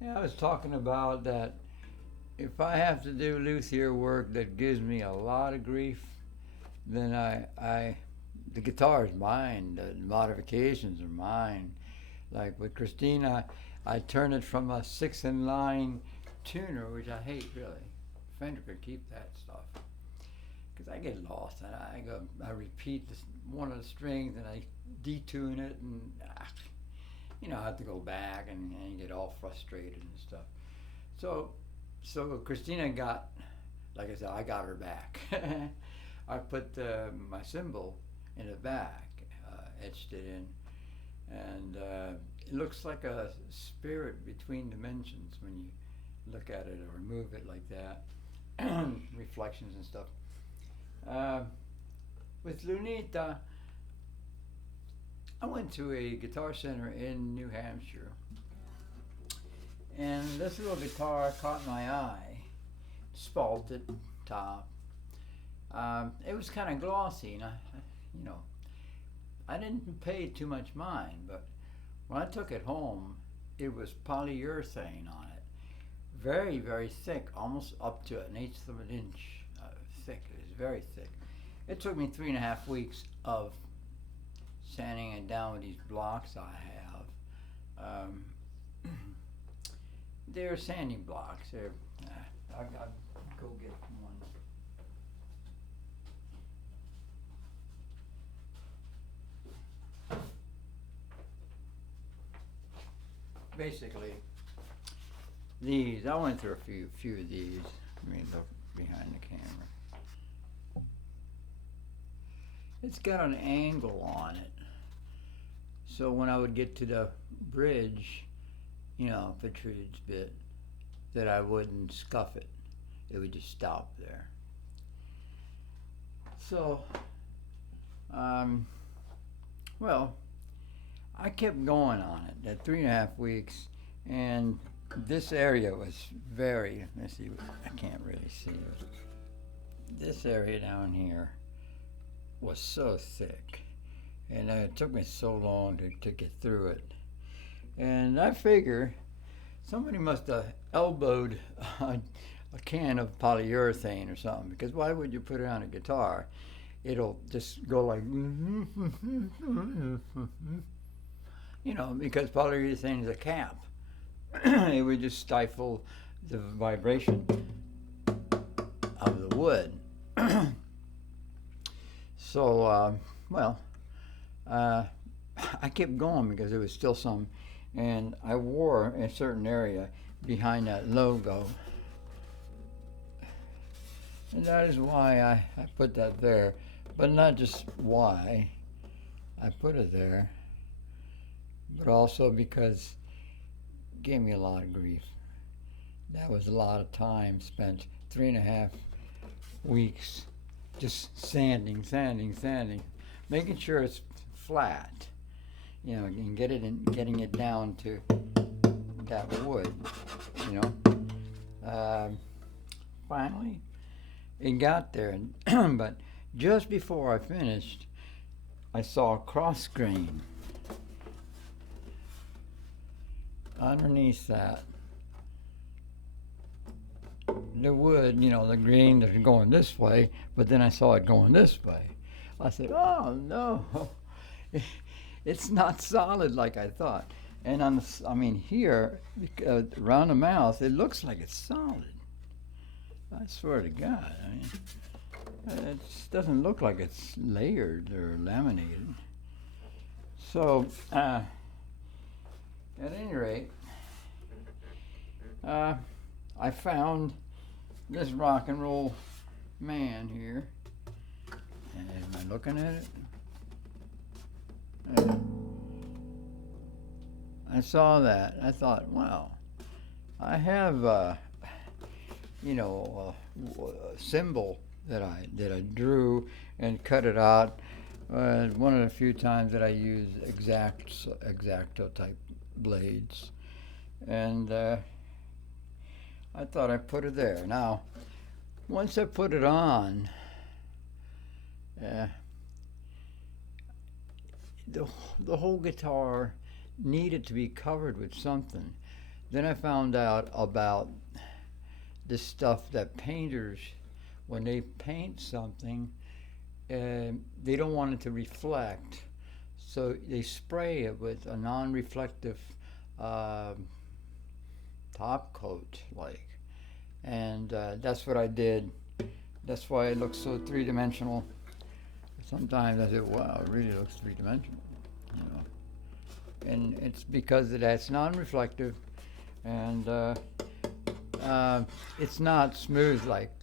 Yeah, I was talking about that if I have to do luthier work that gives me a lot of grief, then the guitar is mine, the modifications are mine. Like with Cristina, I turn it from a six in line tuner, which I hate really. Fender could keep that stuff because I get lost and I repeat one of the strings and I detune it and I have to go back and get all frustrated and stuff. So so Christina got, like I said, I got her back. I put my symbol in the back, etched it in, and it looks like a spirit between dimensions when you look at it or move it like that. Reflections and stuff. Uh, with Lunita, I went to a guitar center in New Hampshire, and this little guitar caught my eye. Spalted top. It was kind of glossy, and you know, I didn't pay too much mind, but when I took it home, it was polyurethane on it, very very thick, almost up to an eighth of an inch thick. It was very thick. It took me 3.5 weeks of sanding it down with these blocks I have. They're sanding blocks. I'll go get one. Basically, these I went through a few of these. Let me look behind the camera. It's got an angle on it, so when I would get to the bridge, Patrid's bit, that I wouldn't scuff it. It would just stop there. So, um, well, I kept going on it that 3.5 weeks, and this area was very. Let's see, I can't really see it. This area down here was so thick, and it took me so long to get through it. And I figure somebody must have elbowed a can of polyurethane or something, because why would you put it on a guitar? It'll just go like, because polyurethane is a cap. It would just stifle the vibration of the wood. So, uh, I kept going because there was still some, and I wore a certain area behind that logo. And that is why I put that there, but not just why I put it there, but also because it gave me a lot of grief. That was a lot of time spent, 3.5 weeks, just sanding, making sure it's flat, and getting it down to that wood, you know. Finally, it got there, but just before I finished, I saw a cross grain underneath that. The wood, the grain is going this way, but then I saw it going this way. I said, "Oh no, it's not solid like I thought." And here, around the mouth, it looks like it's solid. I swear to God, it just doesn't look like it's layered or laminated. So, at any rate, I found this rock and roll man here. And am I looking at it? I saw that. I thought, wow, I have a symbol that I drew and cut it out. One of the few times that I used exacto type blades, and I thought I'd put it there. Now, once I put it on, the whole guitar needed to be covered with something Then I found out about this stuff that painters, when they paint something, they don't want it to reflect, so they spray it with a non-reflective uh, top coat, like, and that's what I did. That's why it looks so three-dimensional. Sometimes I say, wow, it really looks three-dimensional, you know. And it's because of that. It's non-reflective, and it's not smooth like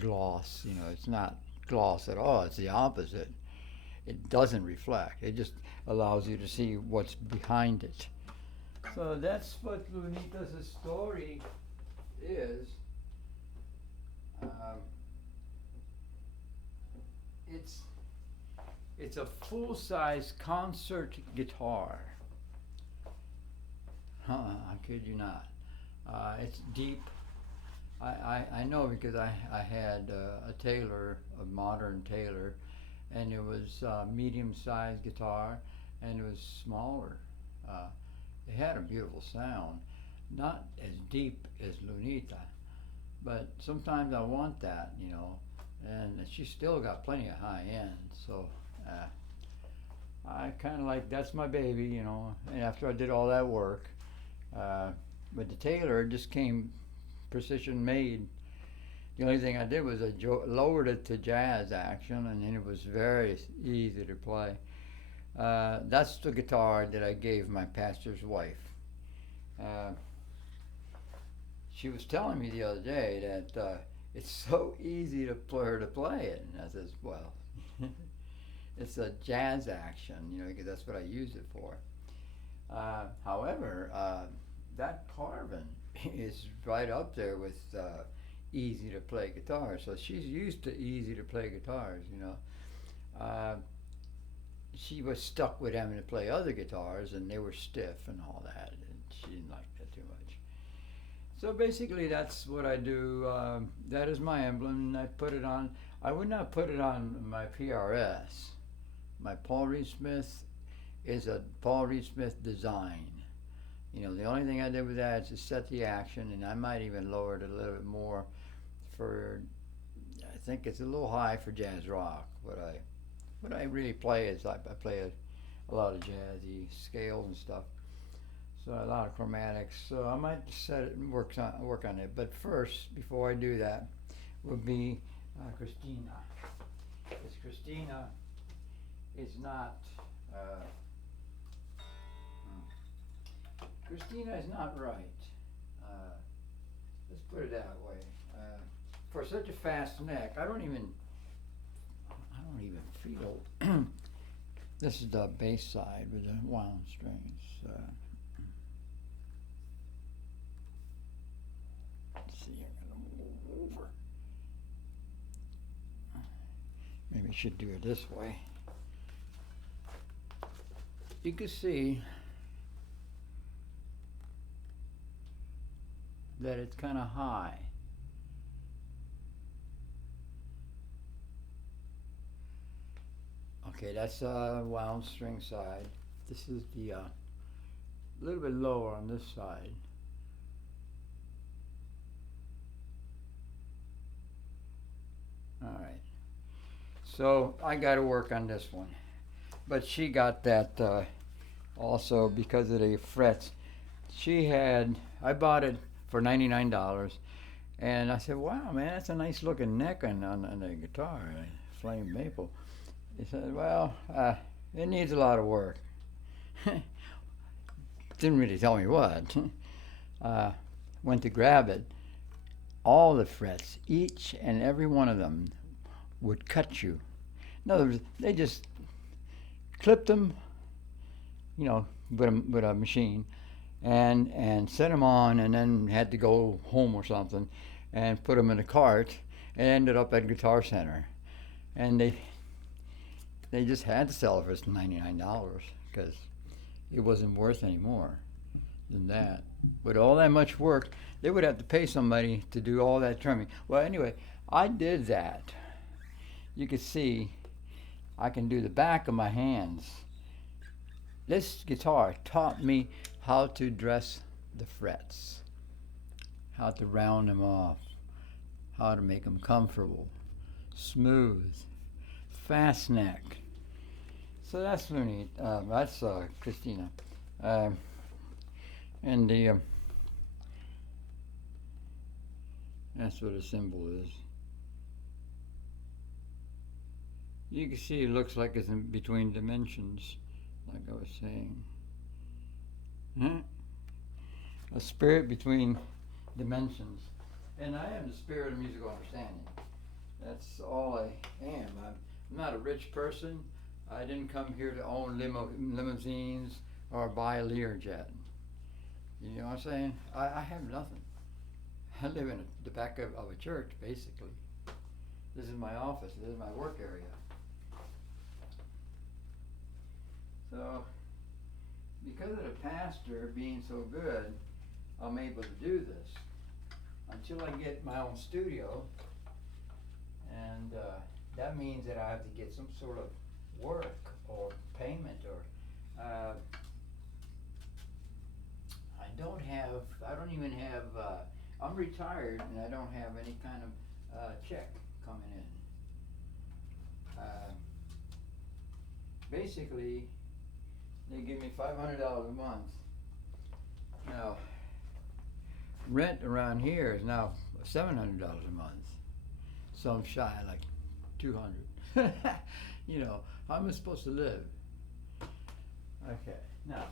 gloss. You know, it's not gloss at all. It's the opposite. It doesn't reflect. It just allows you to see what's behind it. So that's what Lunita's story is. Um, it's it's a full-size concert guitar. I kid you not. It's deep. I know because I had a tailor, a modern tailor, and it was a medium-sized guitar, and it was smaller. Uh, it had a beautiful sound, not as deep as Lunita, but sometimes I want that, you know. And she still got plenty of high end, so I kind of like that's my baby, you know. And after I did all that work, but the tailor just came precision made. The only thing I did was I lowered it to jazz action, and then it was very easy to play. That's the guitar that I gave my pastor's wife. Uh, she was telling me the other day that it's so easy for her to play it, and I says, well, it's a jazz action, you know, because that's what I use it for. However, that carving is right up there with easy to play guitars. So she's used to easy to play guitars, you know. She was stuck with having to play other guitars, and they were stiff and all that, and she didn't like that too much. So basically, that's what I do. That is my emblem, and I put it on. I would not put it on my PRS. My Paul Reed Smith is a Paul Reed Smith design. You know, the only thing I did with that is to set the action, and I might even lower it a little bit more for, I think it's a little high for jazz rock. What I really play is I play a lot of jazzy scales and stuff, so a lot of chromatics. So I might set it and work on it. But first, before I do that, would be Cristina. Because Cristina is not. Cristina is not right. Let's put it that way. For such a fast neck, I don't even feel. This is the bass side with the wound strings. Let's see, I'm gonna move over. Maybe I should do it this way. You can see that it's kind of high. Okay, that's wound string side. This is the little bit lower on this side. All right. So I got to work on this one, but she got that also because of the frets. I bought it for $99, and I said, "Wow, man, that's a nice looking neck on the guitar, flame maple." He said, "Well, it needs a lot of work." Didn't really tell me what. Went to grab it. All the frets, each and every one of them, would cut you. In other words, they just clipped them, you know, with a machine, and set them on, and then had to go home or something, and put them in a cart, and ended up at Guitar Center, and they just had to sell it for $99 because it wasn't worth any more than that. With all that much work, they would have to pay somebody to do all that trimming. Well, anyway, I did that. You can see I can do the back of my hands. This guitar taught me how to dress the frets, how to round them off, how to make them comfortable, smooth, fast neck. So that's Lunita. That's Cristina. Um, and that's what a symbol is. You can see it looks like it's in between dimensions, like I was saying. Huh? A spirit between dimensions. And I am the spirit of musical understanding. That's all I am. I'm not a rich person. I didn't come here to own limousines or buy a Learjet. You know what I'm saying? I have nothing. I live in the back of a church, basically. This is my office. This is my work area. So, because of the pastor being so good, I'm able to do this. Until I get my own studio, and that means that I have to get some sort of work or payment, or I don't even have, I'm retired and I don't have any kind of check coming in. Basically, they give me $500 a month. Now, rent around here is now $700 a month. So I'm shy, like 200. You know, how am I supposed to live? Okay, now,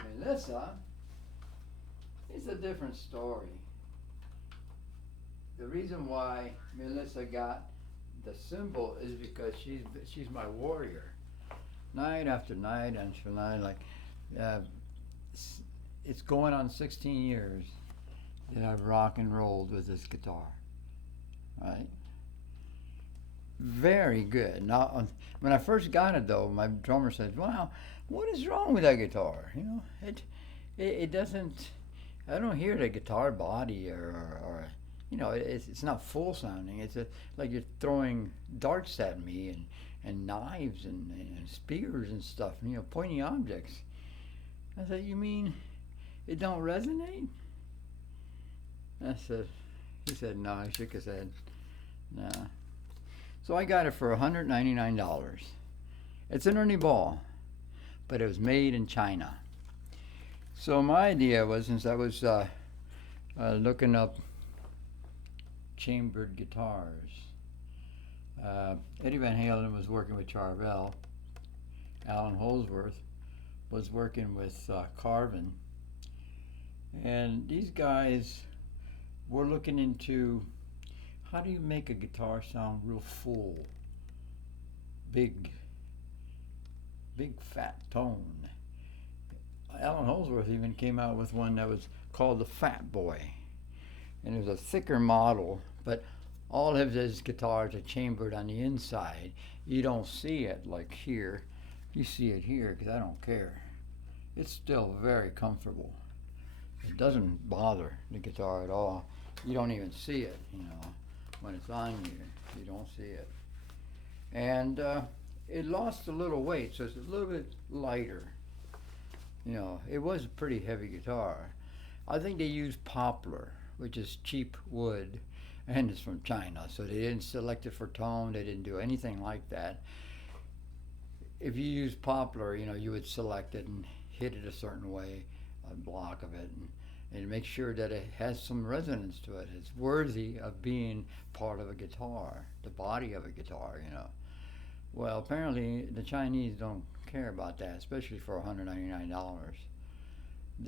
Melisa is a different story. The reason why Melisa got the symbol is because she's my warrior. Night after night after night, like it's going on 16 years that I've rock and rolled with this guitar, right? Very good. Now, when I first got it, though, my drummer said, "Wow, what is wrong with that guitar? You know, it doesn't. I don't hear the guitar body or you know, it's not full sounding. It's like you're throwing darts at me and knives and spears and stuff. You know, pointy objects." I said, "You mean it don't resonate?" He said, "No." He shook his head. "Nah." So I got it for $199. It's an Ernie Ball, but it was made in China. So my idea was, since I was looking up chambered guitars, Eddie Van Halen was working with Charvel. Alan Holdsworth was working with Carvin. And these guys were looking into how do you make a guitar sound real full, big fat tone. Alan Holdsworth even came out with one that was called the Fat Boy. And it was a thicker model, but all of his guitars are chambered on the inside. You don't see it like here. You see it here because I don't care. It's still very comfortable. It doesn't bother the guitar at all. You don't even see it, you know. When it's on you don't see it. And it lost a little weight, so it's a little bit lighter. You know, it was a pretty heavy guitar. I think they used poplar, which is cheap wood, and it's from China, so they didn't select it for tone. They didn't do anything like that. If you use poplar, you know, you would select it and hit it a certain way, a block of it, and make sure that it has some resonance to it. It's worthy of being part of a guitar, the body of a guitar, you know. Well, apparently the Chinese don't care about that, especially for $199.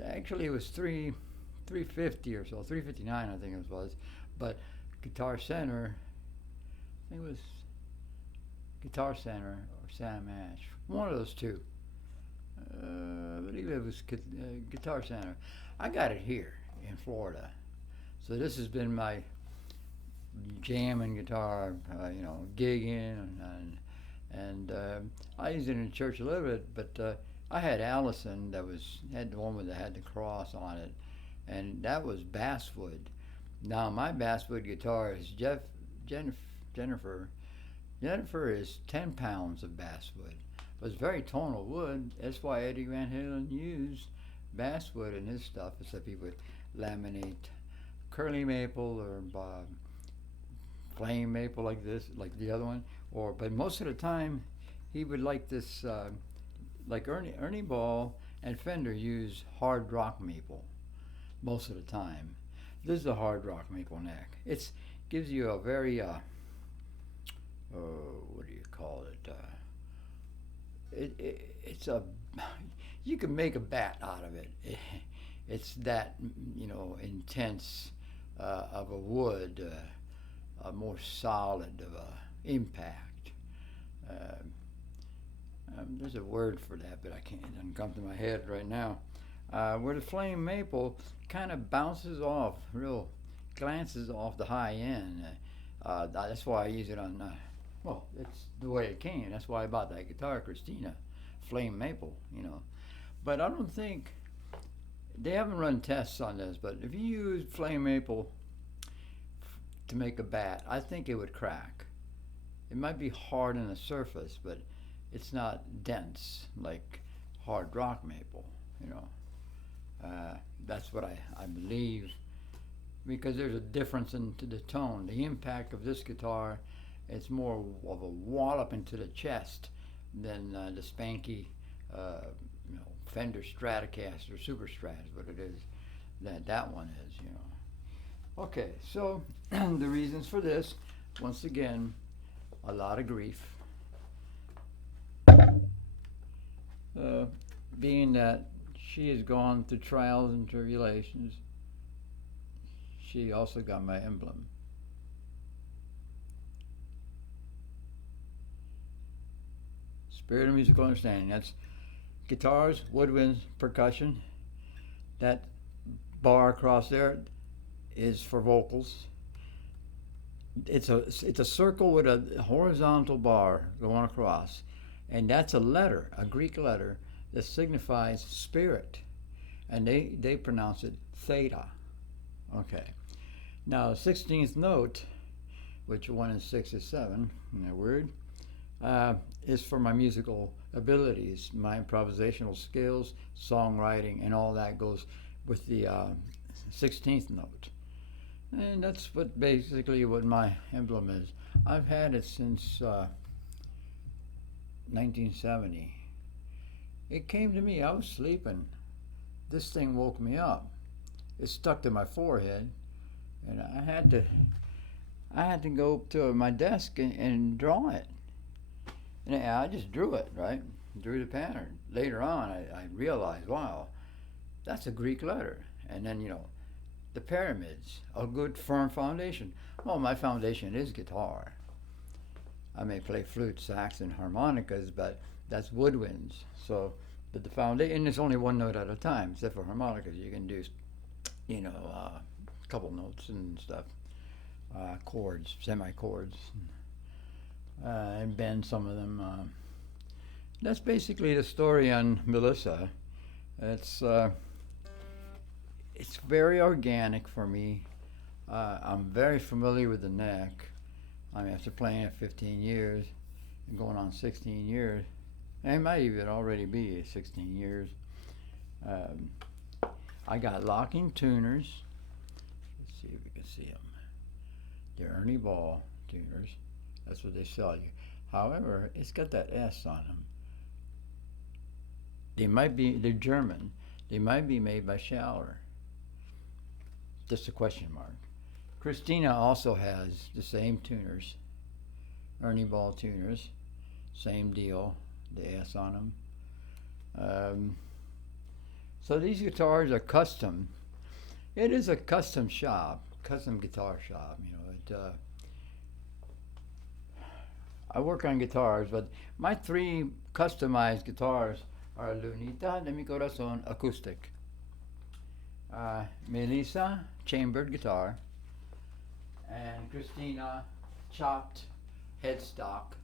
Actually, it was $350 or so, $359 I think it was, but Guitar Center, I think it was Guitar Center or Sam Ash, one of those two. I believe it was Guitar Center. I got it here in Florida, so this has been my jamming guitar, you know, gigging, and I used it in church a little bit, but I had Allison had the one that had the cross on it, and that was basswood. Now my basswood guitar is Jenifer. Jenifer is 10 pounds of basswood. but it's very tonal wood. That's why Eddie Van Halen used basswood in his stuff, except he would laminate curly maple or flame maple like this, like the other one. Or but most of the time, he would like this, like Ernie Ball and Fender use hard rock maple most of the time. This is a hard rock maple neck. It's gives you a very what do you call it? It's a you can make a bat out of it. It's that intense of a wood, a more solid of a impact. There's a word for that, but I can't. It doesn't come to my head right now. Where the flame maple kind of bounces off, glances off the high end. That's why I use it on. Well, it's the way it came. That's why I bought that guitar, Cristina, flame maple. But I don't think they haven't run tests on this. But if you use flame maple to make a bat, I think it would crack. It might be hard on the surface, but it's not dense like hard rock maple. That's what I believe, because there's a difference into the tone. The impact of this guitar, it's more of a wallop into the chest than the spanky Fender Stratocaster Super Strat is what it is. That one is. Okay, so the reasons for this, once again, a lot of grief. Being that she has gone through trials and tribulations, she also got my emblem. Spirit of musical understanding. That's guitars, woodwinds, percussion. That bar across there is for vocals. It's a circle with a horizontal bar going across, and that's a letter, a Greek letter that signifies spirit, and they pronounce it theta. Okay. Now, the 16th note, which 1 and 6 is 7 in that word, is for my musical abilities, my improvisational skills, songwriting, and all that goes with the 16th note. And that's basically what my emblem is. I've had it since 1970. It came to me, I was sleeping. This thing woke me up. It stuck to my forehead, and I had to go to my desk and draw it. And I just drew it, right? Drew the pattern. Later on, I realized, wow, that's a Greek letter. And then, the pyramids, a good firm foundation. Well, my foundation is guitar. I may play flute, sax, and harmonicas, but that's woodwinds. So, but the foundation, and it's only one note at a time, except for harmonicas. You can do, a couple notes and stuff, chords, semi-chords, and bend some of them. That's basically the story on Melisa. It's very organic for me. I'm very familiar with the neck. I mean, after playing it 15 years and going on 16 years, and it might even already be 16 years. I got locking tuners. Let's see if we can see them. They're Ernie Ball tuners. That's what they sell you. However, it's got that S on them. They're German. They might be made by Schaller. Just a question mark. Cristina also has the same tuners, Ernie Ball tuners, same deal, the S on them. So these guitars are custom. It is a custom shop, custom guitar shop. I work on guitars, but my 3 customized guitars are Lunita de mi corazón acoustic, Melisa chambered guitar, and Cristina chopped headstock.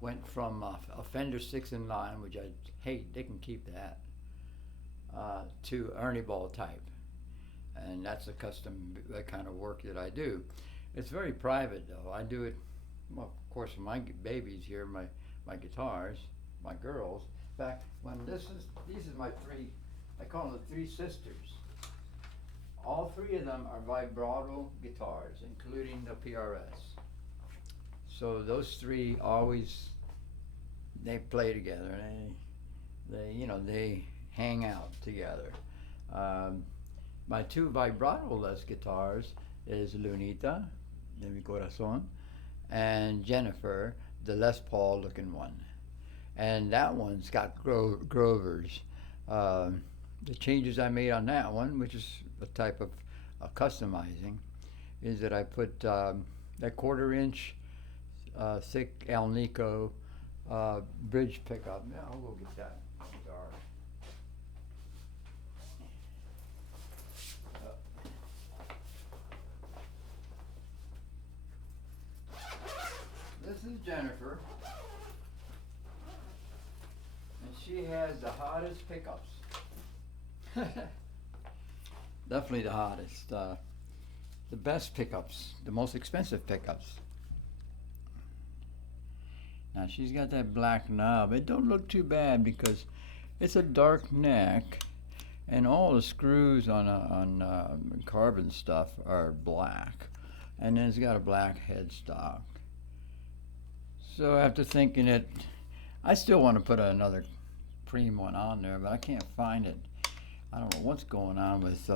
Went from a Fender 6-in-9, which I hate, they can keep that, to Ernie Ball type. And that's a custom kind of work that I do. It's very private though. I do it, well, of course, for my babies here, my guitars, my girls. In fact, these are my three, I call them the three sisters. All three of them are vibrato guitars, including the PRS. So those three always, they play together. They hang out together. My two vibrato-less guitars is Lunita, de mi corazón, and Jenifer, the Les Paul looking one. And that one's got Grovers. The changes I made on that one, which is a type of customizing, is that I put that 1/4 inch thick Alnico bridge pickup. Now I'll go get that guitar. This is Jenifer, and she has the hottest pickups. Definitely the hottest. The best pickups, the most expensive pickups. Now she's got that black knob. It don't look too bad because it's a dark neck, and all the screws on carbon stuff are black, and then it's got a black headstock. So after thinking it, I still want to put another Preem one on there, but I can't find it. I don't know what's going on with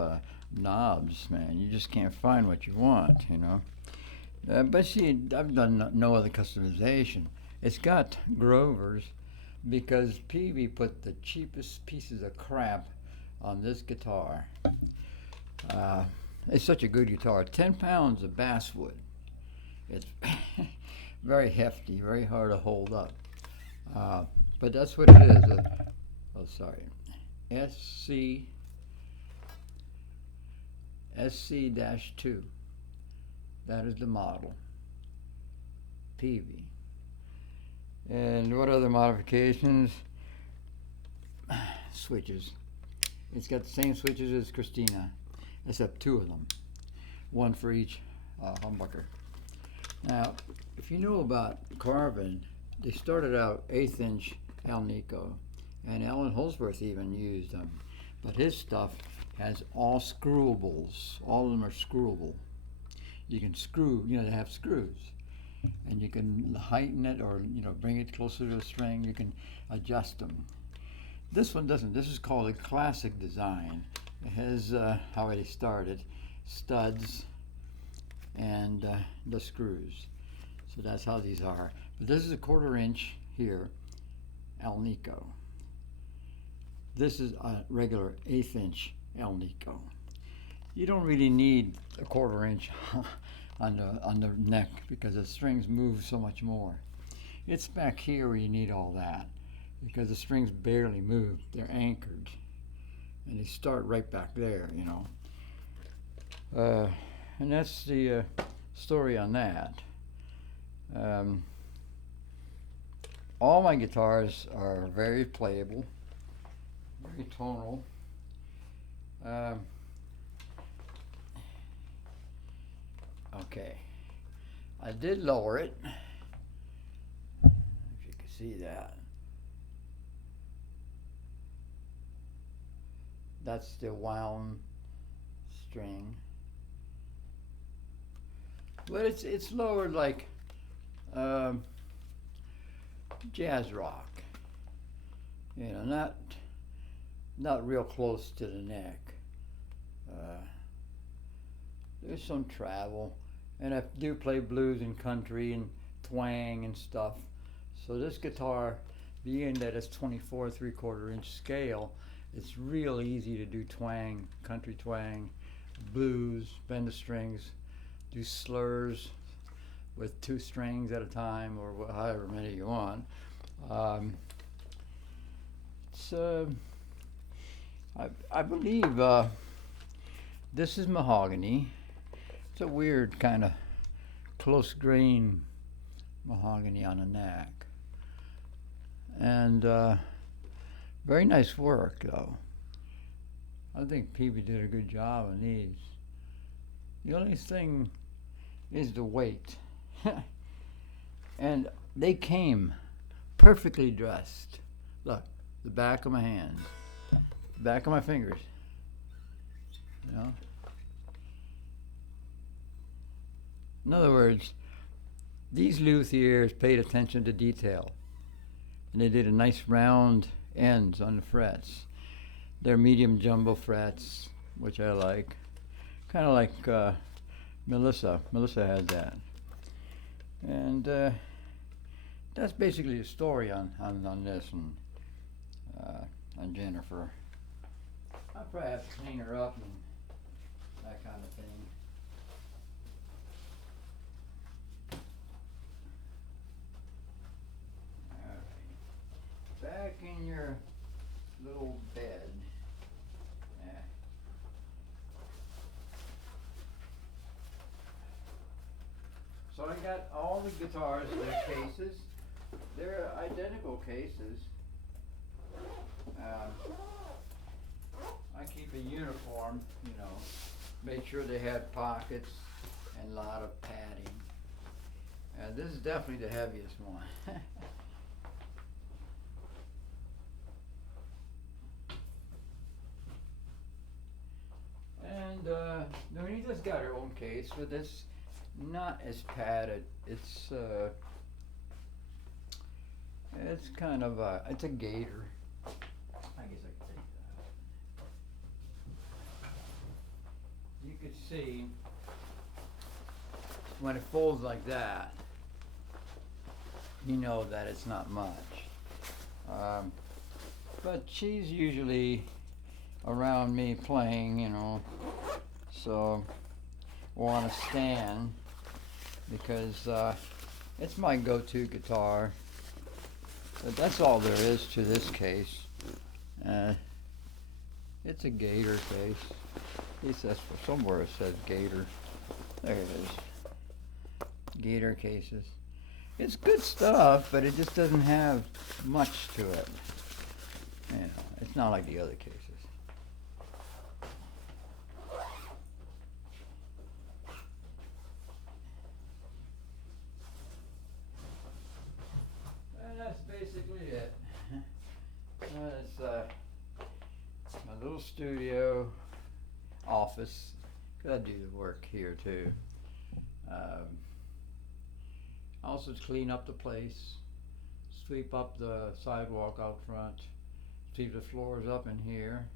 knobs, man. You just can't find what you want, you know. But see, I've done no other customization. It's got Grovers because Peavy put the cheapest pieces of crap on this guitar. It's such a good guitar. 10 pounds of basswood. It's very hefty, very hard to hold up. But that's what it is. SC-2. That is the model. Peavy. And what other modifications? Switches. It's got the same switches as Cristina, except 2 of them. 1 for each humbucker. Now, if you know about carbon, they started out 1/8 inch Alnico, and Alan Holsworth even used them. But his stuff has all screwables. All of them are screwable. You can screw, they have screws. And you can heighten it or, bring it closer to the string. You can adjust them. This one doesn't. This is called a classic design. It has, how it started, studs and the screws. So that's how these are. But this is a 1/4 inch here, Alnico. This is a regular 1/8 inch Alnico. You don't really need a 1/4 inch on the neck because the strings move so much more. It's back here where you need all that because the strings barely move. They're anchored, and they start right back there, and that's the story on that. All my guitars are very playable, very tonal. Okay, I did lower it, if you can see that. That's the wound string. But it's lowered like jazz rock, not real close to the neck. There's some travel, and I do play blues and country and twang and stuff. So this guitar, being that it's 24 3/4 inch scale, it's real easy to do twang, country twang, blues, bend the strings, do slurs with 2 strings at a time or however many you want. I believe this is mahogany. It's a weird kind of close grain mahogany on the neck. And very nice work though. I think Peavy did a good job on these. The only thing is the weight. And they came perfectly dressed. Look, the back of my hands, the back of my fingers. You know? In other words, these luthiers paid attention to detail, and they did a nice round ends on the frets. They're medium jumbo frets, which I like. Kind of like Melisa. Melisa has that. And that's basically the story on this and on Jenifer. I'll probably have to clean her up and that kind of thing. Alright. Back in your little bed. Yeah. So I got all the guitars in their cases. They're identical cases. I keep a uniform, you know, make sure they had pockets and a lot of padding. This is definitely the heaviest one. And Lunita's got her own case, but it's not as padded. It's kind of it's a gator. I guess I could take that. You could see when it folds like that, you know that it's not much. But she's usually around me playing, you know, so want to stand because it's my go-to guitar. But that's all there is to this case. It's a gator case. At least that's somewhere it says gator. There it is. Gator cases. It's good stuff, but it just doesn't have much to it. You know, it's not like the other cases. And that's basically it. It's my little studio office. 'Cause I do the work here too. Also to clean up the place, sweep up the sidewalk out front, sweep the floors up in here.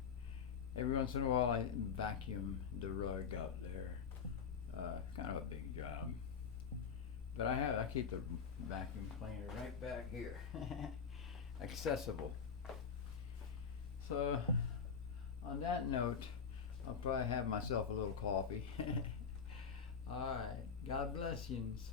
Every once in a while I vacuum the rug out there. Kind of a big job. But I keep the vacuum cleaner right back here. Accessible. So on that note, I'll probably have myself a little coffee. Alright, God bless yous.